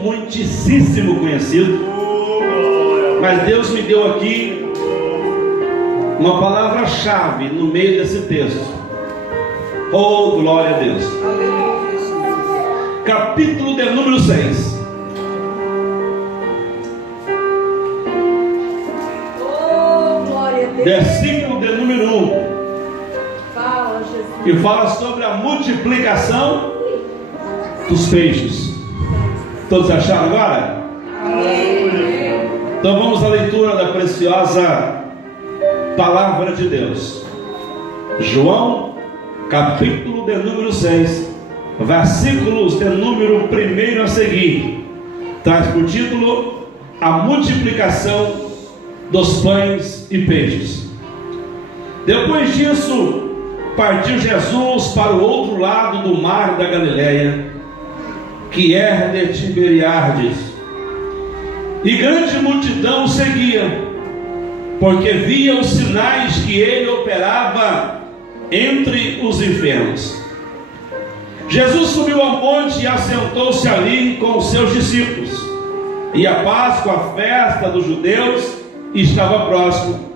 muitíssimo conhecido, mas Deus me deu aqui uma palavra-chave no meio desse texto. Oh, glória a Deus! Capítulo de número 6. Oh, glória a Deus. Versículo de número 1. Fala, Jesus. Que fala sobre a multiplicação dos peixes. Todos acharam agora? Amém. Então vamos à leitura da preciosa palavra de Deus. João, capítulo de número 6, versículos de número 1 a seguir. Traz por título a multiplicação dos pães e peixes. Depois disso, partiu Jesus para o outro lado do mar da Galileia, que é de Tiberíades, e grande multidão o seguia, porque via os sinais que ele operava entre os enfermos. Jesus subiu ao monte e assentou-se ali com os seus discípulos, e a Páscoa, a festa dos judeus, estava próximo.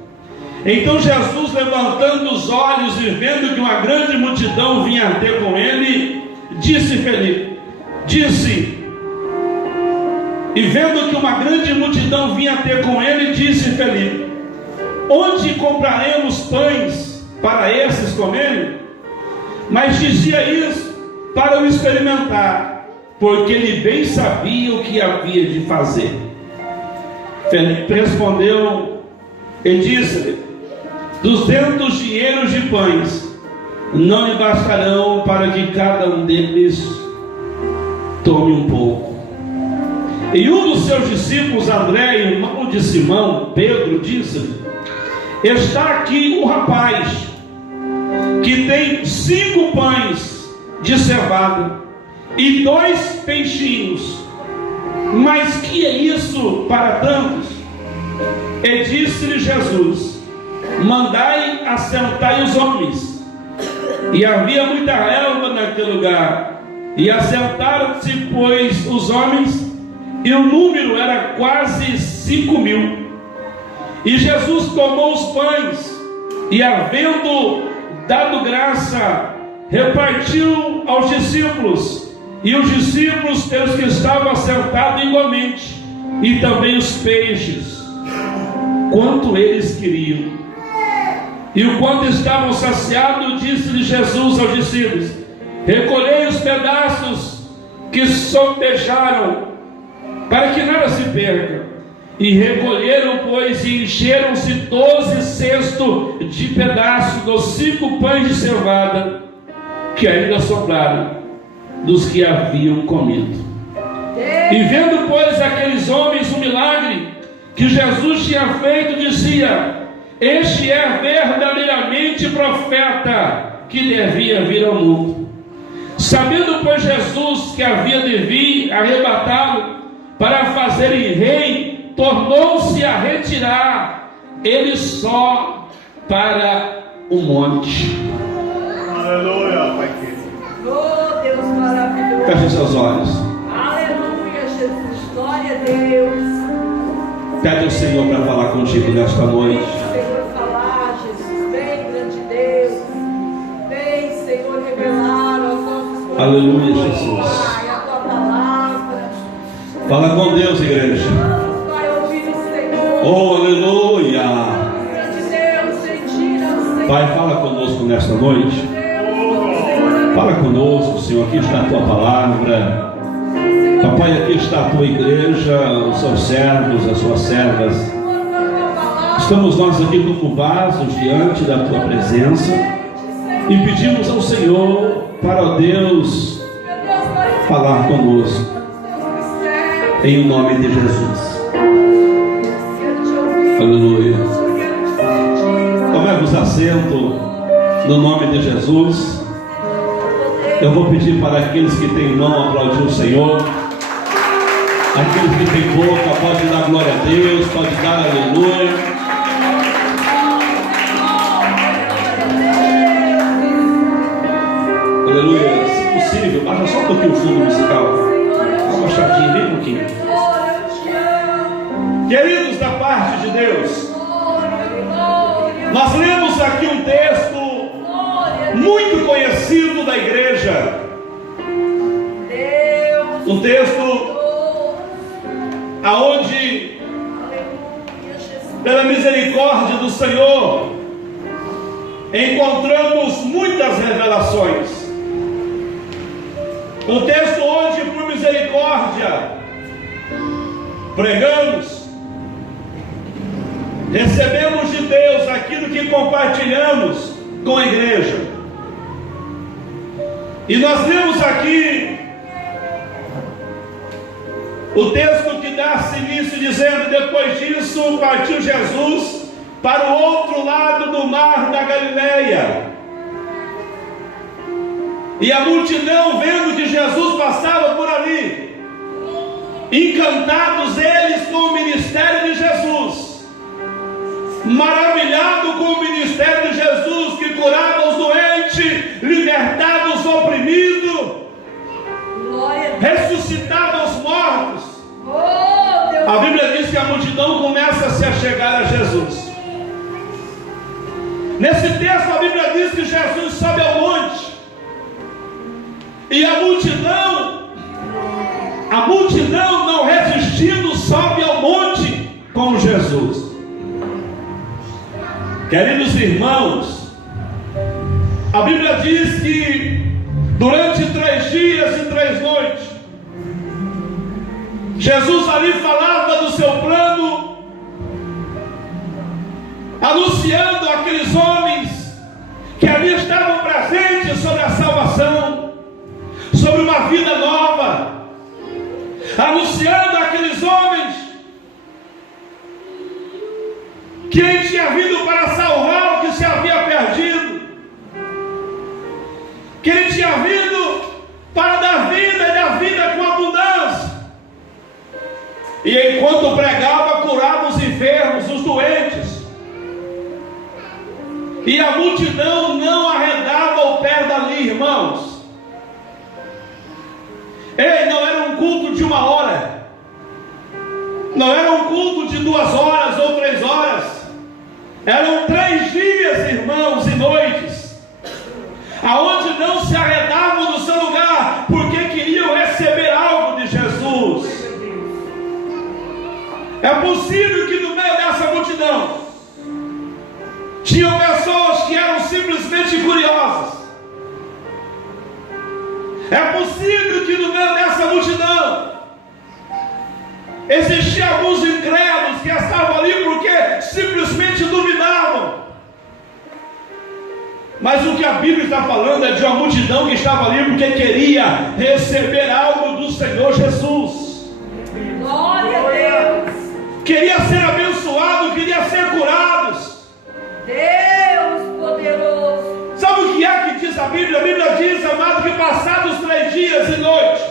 Então Jesus, levantando os olhos e vendo que uma grande multidão vinha ter com ele, disse, Felipe: onde compraremos pães para esses comerem? Mas dizia isso para o experimentar, porque ele bem sabia o que havia de fazer. Felipe respondeu e disse-lhe: 200 dinheiros de pães não lhe bastarão para que cada um deles tome um pouco. E um dos seus discípulos, André, irmão de Simão, Pedro, disse-lhe: está aqui um rapaz que tem 5 pães de cevada e 2 peixinhos, mas que é isso para tantos? E disse-lhe Jesus: mandai assentai os homens. E havia muita relva naquele lugar, e assentaram-se, pois, os homens, e o número era quase 5.000. E Jesus tomou os pães, e havendo dado graça, repartiu aos discípulos, e os discípulos, os que estavam assentados igualmente, e também os peixes, quanto eles queriam. E o quanto estavam saciados, disse-lhe Jesus aos discípulos: recolhei os pedaços que sobejaram, para que nada se perca. E recolheram, pois, e encheram-se 12 cestos de pedaços dos 5 pães de cevada, que ainda sobraram dos que haviam comido. E vendo, pois, aqueles homens o milagre que Jesus tinha feito, dizia: este é verdadeiramente profeta que devia vir ao mundo. Sabendo, pois, Jesus que havia de vir arrebatá-lo para fazerem rei, tornou-se a retirar, ele só, para o monte. Aleluia, Pai querido. Oh, Deus maravilhoso. Feche seus olhos. Aleluia, Jesus. Glória a Deus. Pede ao Senhor para falar contigo nesta noite. Senhor, falar, Jesus. Vem, grande Deus. Vem, Senhor, revelar aos nossos corações. Aleluia, Jesus. Pai, a tua palavra. Fala com Deus, igreja. Vai ouvir o Senhor. Oh, aleluia. Grande Deus, retira o Senhor. Pai, fala conosco nesta noite. Fala conosco, Senhor. Aqui está a tua palavra. Papai, aqui está a tua igreja, os seus servos, as suas servas. Estamos nós aqui como vasos diante da tua presença e pedimos ao Senhor para, ó Deus, falar conosco, em nome de Jesus. Aleluia. Tomemos assento no nome de Jesus. Eu vou pedir para aqueles que têm mão aplaudir o Senhor. Aqueles que têm boca, pode dar glória a Deus, pode dar aleluia. Aleluia. Se possível, baixa só um pouquinho o fundo musical. Dá uma baixadinha, bem pouquinho. Queridos da parte de Deus, nós lemos aqui um texto muito conhecido da igreja, um texto aonde, pela misericórdia do Senhor, encontramos muitas revelações. Um texto onde, por misericórdia, pregamos, recebemos de Deus aquilo que compartilhamos com a igreja. E nós lemos aqui o texto que dá-se início dizendo: depois disso partiu Jesus para o outro lado do mar da Galileia. E a multidão, vendo que Jesus passava por ali, encantados eles com o ministério de Jesus, maravilhado com o ministério de Jesus, que curava os doentes, libertava os oprimidos, ressuscitava os mortos. A Bíblia diz que a multidão começa a se achegar a Jesus. Nesse texto a Bíblia diz que Jesus sobe ao monte, e a multidão não resistindo sobe ao monte com Jesus. Queridos irmãos, a Bíblia diz que durante 3 dias e 3 noites, Jesus ali falava do seu plano, anunciando àqueles homens que ali estavam presentes sobre a salvação, sobre uma vida nova, anunciando àqueles homens que ele tinha vindo para salvar o que se havia perdido, que ele tinha vindo para dar vida e dar vida com abundância. E enquanto pregava, curava os enfermos, os doentes, e a multidão não arredava o pé dali, irmãos. Ei, não era um culto de 1 hora, não era um culto de 2 horas ou 3 horas, eram 3 dias, irmãos, e noites, aonde não se arredavam do seu lugar, porque queriam receber algo de Jesus. É possível que no meio dessa multidão tinham pessoas que eram simplesmente curiosas. É possível que no meio dessa multidão existiam alguns incrédulos que estavam ali porque simplesmente duvidavam. Mas o que a Bíblia está falando é de uma multidão que estava ali porque queria receber algo do Senhor Jesus. Glória a Deus. Queria ser abençoado, queria ser curados. Deus poderoso. Sabe o que é que diz a Bíblia? A Bíblia diz, amado, que passados 3 dias e noites,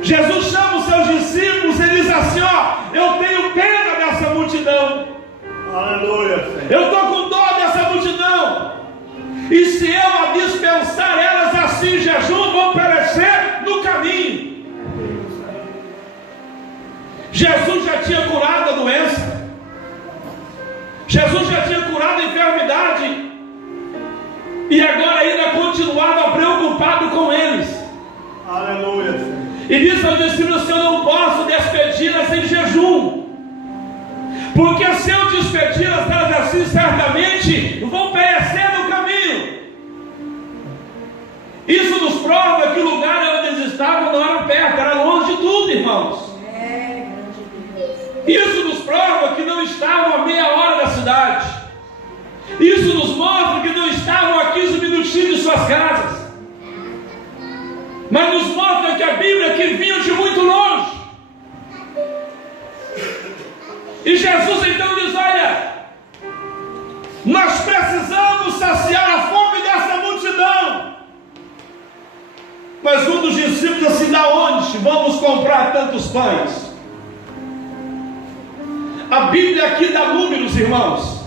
Jesus chama os seus discípulos e diz assim: ó, eu tenho pena dessa multidão. Aleluia. Eu estou com dó dessa multidão. E se eu a dispensar elas assim em jejum, vão perecer no caminho. Jesus já tinha curado a doença, Jesus já tinha curado a enfermidade, e agora ainda continuava preocupado com eles. Aleluia. E disse aos discípulos: eu não posso despedi-las em jejum, porque se eu despedi-las assim, certamente vão perecer no caminho. Isso nos prova que o lugar onde eles estavam não era perto, era longe de tudo, irmãos. Isso nos prova que não estavam a meia hora da cidade. Isso nos mostra que não estavam a 15 minutinhos de suas casas, mas nos mostra que a Bíblia que vinham de muito longe. E Jesus então diz: olha, nós precisamos saciar a fome dessa multidão. Mas um dos discípulos assim: da onde vamos comprar tantos pães? A Bíblia aqui dá números, irmãos,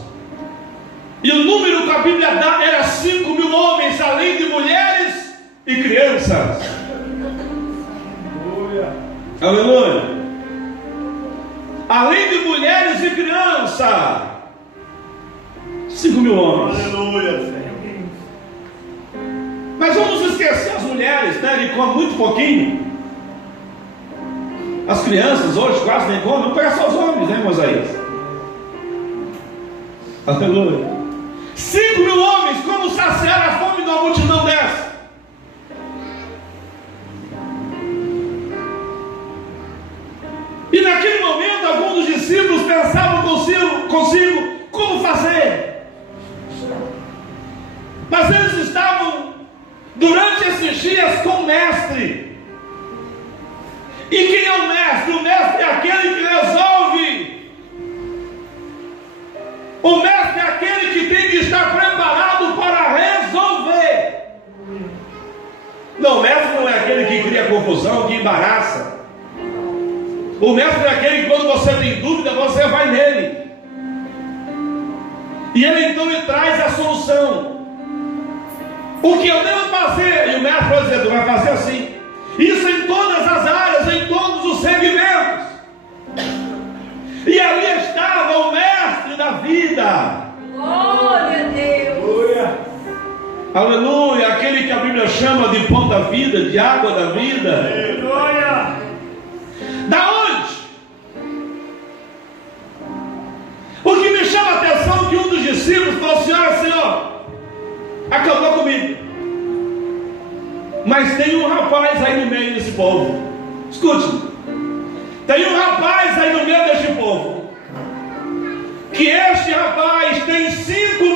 e o número que a Bíblia dá era 5.000 homens, além de mulheres e crianças. Aleluia. além de mulheres e crianças, 5.000 homens. Aleluia, Senhor. Mas vamos esquecer as mulheres, né? Ele come muito pouquinho. As crianças hoje quase nem comem. Não pega só os homens, né, Moisés? Aleluia. 5.000 homens, como saciar a fome de uma multidão dessa? E naquele momento, alguns dos discípulos pensavam consigo como fazer. Mas eles estavam, durante esses dias, com o mestre. E quem é o mestre? O mestre é aquele que resolve. O mestre é aquele que tem que estar preparado para resolver. Não, o mestre não é aquele que cria confusão, que embaraça. O mestre é aquele que, quando você tem dúvida, você vai nele. E ele então lhe traz a solução. O que eu devo fazer? E o mestre vai dizer: tu vai fazer assim. Isso em todas as áreas, em todos os segmentos. E ali estava o mestre da vida. Glória a Deus. Aleluia. Aquele que a Bíblia chama de pão da vida, de água da vida. Aleluia. Da onde? O que me chama a atenção é que um dos discípulos falou assim: olha, Senhor, acabou comigo. Mas tem um rapaz aí no meio desse povo. Escute. Tem um rapaz aí no meio deste povo. Que este rapaz tem 5